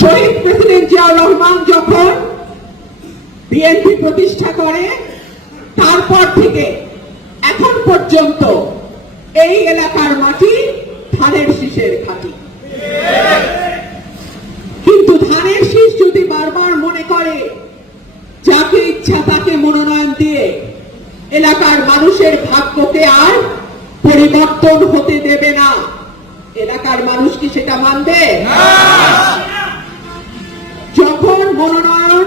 শহীদ president Ziaur Rahman যখন BNP প্রতিষ্ঠা করে তারপর থেকে এখন পর্যন্ত এই এলাকার মাটি ধানের শীষের ঘাঁটি। কিন্তু ধানের শীষ যদি বারবার মনে করে যাকে ইচ্ছা তাকে মনোনয়ন দিয়ে এলাকার মানুষের ভাগ্যকে আর পরিবর্তন হতে দেবে না, এলাকার মানুষ কি সেটা মানবে? যখন মনোনয়ন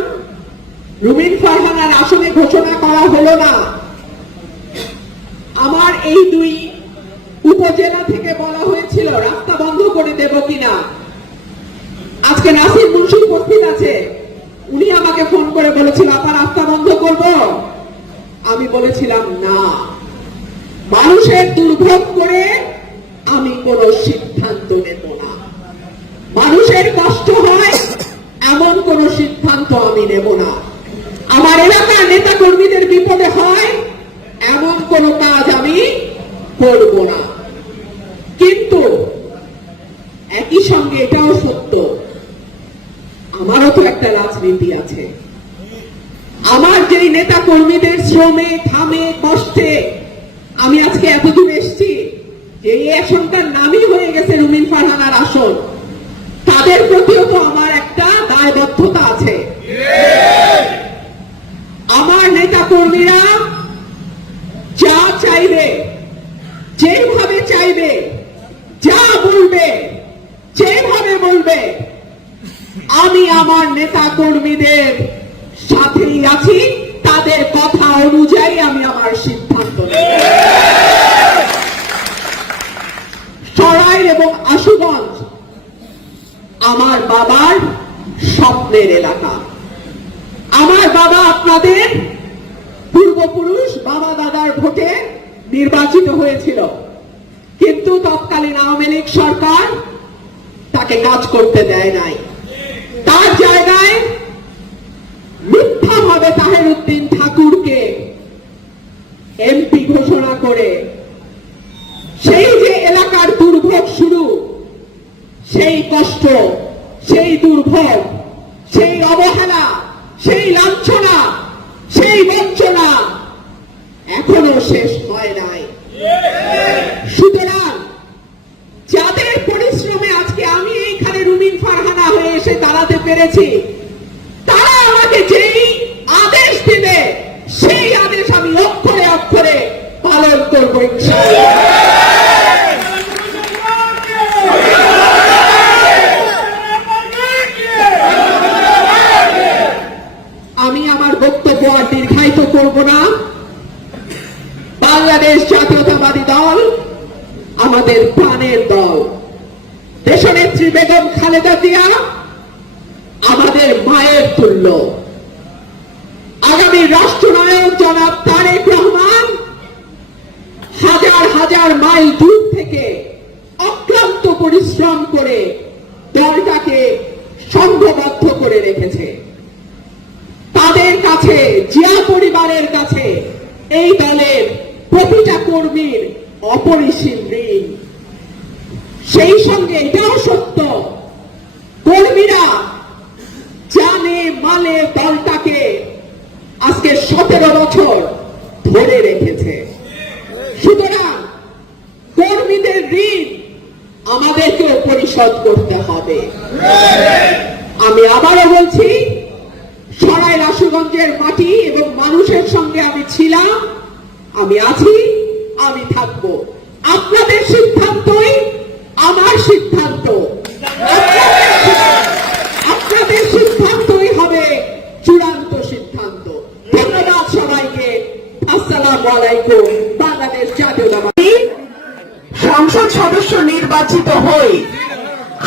রুমিন ফারহানার আসনে ঘোষণা করা হলো না, আমার এই দুই উপজেলা থেকে বলা হয়েছিল রাস্তা বন্ধ করে দেব কিনা। আজকে নাসির মুন্সি উপস্থিত আছে, উনি আমাকে ফোন করে বলেছিল আপনার রাস্তা বন্ধ করব। আমি বলেছিলাম না, মানুষের দুর্ভোগ করে আমি কোন সিদ্ধান্ত নেব না, মানুষের কষ্ট হয় এমন কোন সিদ্ধান্ত আমি নেব না, আমার এলাকার নেতা কর্মীদের বিপদে হয় এমন কোন কাজ আমি করব না। কিন্তু একই সঙ্গে এটাও সত্য, আমারও তো একটা রাজনীতি আছে। আমার যেই নেতা কর্মীদের শ্রমে ঘামে কষ্টে আমি আজকে এতদূর এসেছি, এই আসনটার নামই হয়ে গেছে রুমিন ফারহানার আসন, তাদের প্রতিও তো আমার একটা দায়বদ্ধতা আছে। আমার নেতা কর্মীরা যা চাইবে, যেভাবে চাইবে, যা বলবে, যেভাবে বলবে, আমি আমার নেতা কর্মীদের সাথেই আছি, তাদের কথা অনুযায়ী আমি আমার সিদ্ধান্ত নেব। সরাইল এবং আশুগঞ্জ আমার বাবার স্বপ্নের এলাকা। আমার বাবা আপনাদের পূর্বপুরুষ বাবা দাদার ভোটে নির্বাচিত হয়েছিল, কিন্তু তৎকালীন আওয়ামী লীগ সরকার তাকে কাজ করতে দেয় নাই। তার জায়গায় মিথ্যাভাবে তাহের উদ্দিন ঠাকুরকে এমপি ঘোষণা করে সেই যে এলাকার দুর্ভোগ শুরু, সেই কষ্ট, সেই দুর্ভোগ, সেই অবহেলা, সেই লাঞ্ছনা, সেই বঞ্চনা এখনো শেষ হয় নাই। সুতরাং যাদের পরিশ্রমে আজকে আমি এইখানে রুমিন ফারহানা হয়ে এসে দাঁড়াতে পেরেছি, তারা আমাকে যেই আদেশ দিবে সেই আদেশ আমি অক্ষরে অক্ষরে পালন করব ইনশাআল্লাহ। আমি আমার বক্তব্য আর দীর্ঘায়িত করব না। বাংলাদেশ জাতীয়তাবাদী দল আমাদের প্রাণের দল, দেশনেত্রী বেগম খালেদা জিয়া আমাদের মায়ের তুল্য, আগামী রাষ্ট্রনায়ক জনাব তারেক রহমান হাজার হাজার মাইল দূর থেকে অক্লান্ত পরিশ্রম করে দলটাকে সংঘবদ্ধ করে রেখেছে। তাদের কাছে, জিয়া পরিবারের কাছে এই দলের প্রতিটা কর্মীর অপরিসীম ঋণ। সেই সঙ্গে এটাও সত্য, কর্মীরা জানে মালে দলটাকে আজকে 17 বছর ধরে রেখেছে। সুতরাং কর্মীদের ঋণ আমাদেরকেও পরিশোধ করতে হবে। আমি আবারও বলছি, সরাইল আশুগঞ্জের মাটি এবং মানুষের সঙ্গে আমি ছিলাম, আমি আছি, আমি থাকব। আপনাদের সিদ্ধান্তই আমার সিদ্ধান্ত, আপনাদের সিদ্ধান্তই হবে চূড়ান্ত সিদ্ধান্ত। ধন্যবাদ সবাইকে। আসসালামু আলাইকুম। বাংলাদেশ জাতীয়তাবাদী সংসদ সদস্য নির্বাচিত হই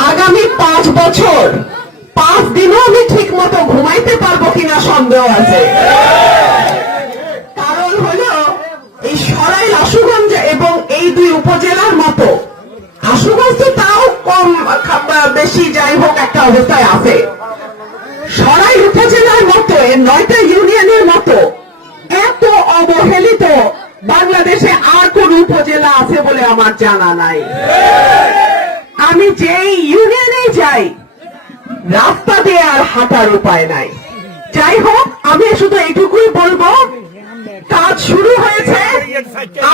আগামী 5 বছর 5 দিনও আমি ঠিক মতো ঘুমাইতে পারবো কিনা সন্দেহ আছে। কারণ হলো এই সরাইল আশুগঞ্জ এবং এই দুই উপজেলার মতো, আশুগঞ্জ তো তাও কম বেশি যাই হোক একটা অবস্থায় আছে, সরাইল উপজেলার মতো 9টা ইউনিয়নের মতো এত অবহেলিত বাংলাদেশে আর কোন উপজেলা আছে বলে আমার জানা নাই। আমি যেই ইউনিয়নে যাই জায়গায় রাস্তা দিয়ে আর হাঁটার উপায় নাই। যাই হোক, আমি শুধু এইটুকুই বলবো, কাজ শুরু হয়েছে।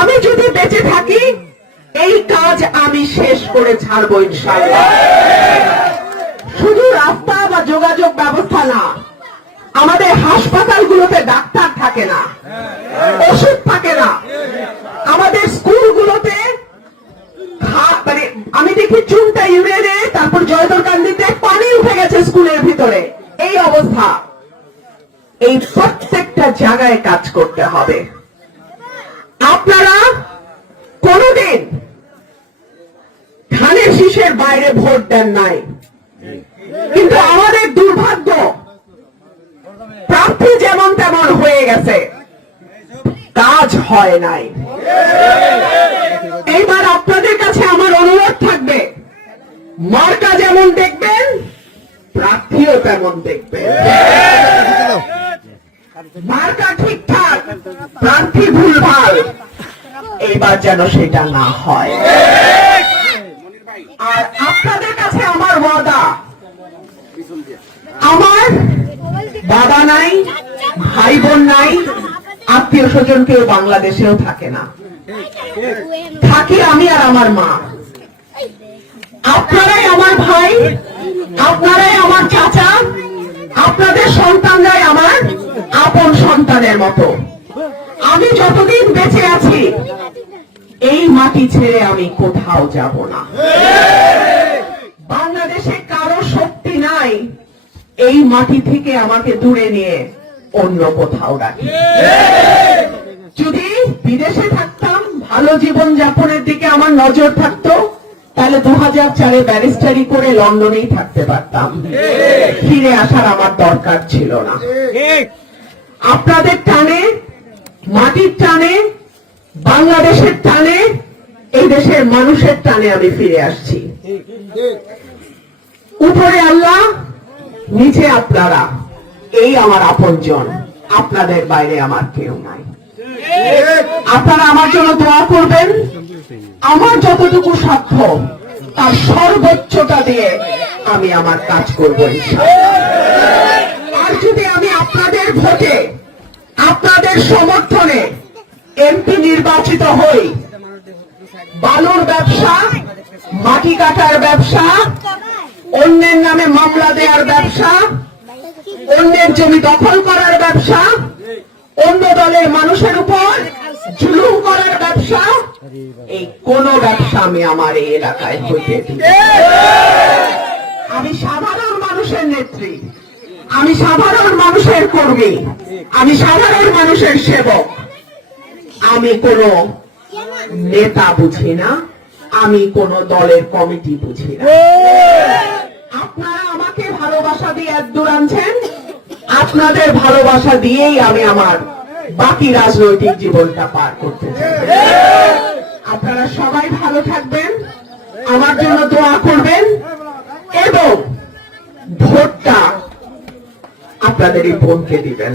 আমি যদি বেঁচে থাকি এই কাজ আমি শেষ করে ছাড়বো ইনশাআল্লাহ। শুধু রাস্তা বা যোগাযোগ ব্যবস্থা না, আমাদের হাসপাতালগুলোতে ডাক্তার থাকে না, ওষুধ থাকে না, আমাদের স্কুলগুলোতে মানে আমি দেখি চুনটা ইউনিয়নে, তারপর জয়দরকান্দিতে পানি উঠে গেছে স্কুলের ভিতরে। এই অবস্থা। এই প্রত্যেকটা জায়গায় কাজ করতে হবে। আপনারা কোনদিন ধানের শীষের বাইরে ভোট দেন নাই, কিন্তু আমাদের দুর্ভাগ্য প্রার্থী যেমন তেমন হয়ে গেছে, কাজ হয় নাই। এইবার আপনাদের কাছে আমার অনুরোধ থাকবে, মার্কা যেমন দেখবেন প্রার্থীও তেমন দেখবেন। মার্কা ঠিকঠাক, প্রার্থী ভুলভাল, এইবার যেন সেটা না হয়। আর আপনাদের কাছে আমার ওয়াদা, আমার বাবা নাই, ভাই বোন নাই, আত্মীয় স্বজন কেউ বাংলাদেশেও থাকে না, থাকি আমি আর আমার মা। আপনারাই আমার ভাই, আপনারাই আমার চাচা, আপনাদের সন্তানরাই আমার আপন সন্তানের মতো। আমি যতদিন বেঁচে আছি এই মাটি ছেড়ে আমি কোথাও যাব না। বাংলাদেশে কারো শক্তি নাই এই মাটি থেকে আমাকে দূরে নিয়ে অন্য কোথাও রাখি। যদি বিদেশে থাকতাম, ভালো জীবন যাপনের দিকে আমার নজর থাকতো, তাহলে 2004-এ ব্যারিস্টারি করে লন্ডনেই থাকতে পারতাম, ফিরে আসার আমার দরকার ছিল না। আপনাদের টানে, মাটির টানে, বাংলাদেশের টানে, এই দেশের মানুষের টানে আমি ফিরে আসছি। উপরে আল্লাহ, নিচে আপনারা, এই আমার আপনজন। আপনাদের বাইরে আমার কেউ নাই। আপনারা আমার জন্য দোয়া করবেন। আমার যতটুকু সাধ্য তার সর্বোচ্চটা দিয়ে আমি আমার কাজ করবো ইনশাআল্লাহ। আর যদি আমি আপনাদের ভোটে, আপনাদের সমর্থনে এমপি নির্বাচিত হই, বালুর ব্যবসা, মাটি কাটার ব্যবসা, অন্যের নামে মামলা দেওয়ার ব্যবসা, অন্যের জমি দখল করার ব্যবসা, অন্য দলের মানুষের উপর জুলুম করার ব্যবসা, এই কোন ব্যবসা আমি আমার এই এলাকায় হইতে দিই। আমি সাধারণ মানুষের নেত্রী, আমি সাধারণ মানুষের কর্মী, আমি সাধারণ মানুষের সেবক। আমি কোন নেতা বুঝি না, আমি কোন দলের কমিটি বুঝি না। আপনারা আমাকে ভালোবাসা দিয়ে এতদূর আনছেন, আপনাদের ভালোবাসা দিয়েই আমি আমার বাকি রাজনৈতিক জীবনটা পার করতে চাই। আপনারা সবাই ভালো থাকবেন, আমার জন্য দোয়া করবেন, এবং ভোটটা আপনাদের এই বোনকে দিবেন।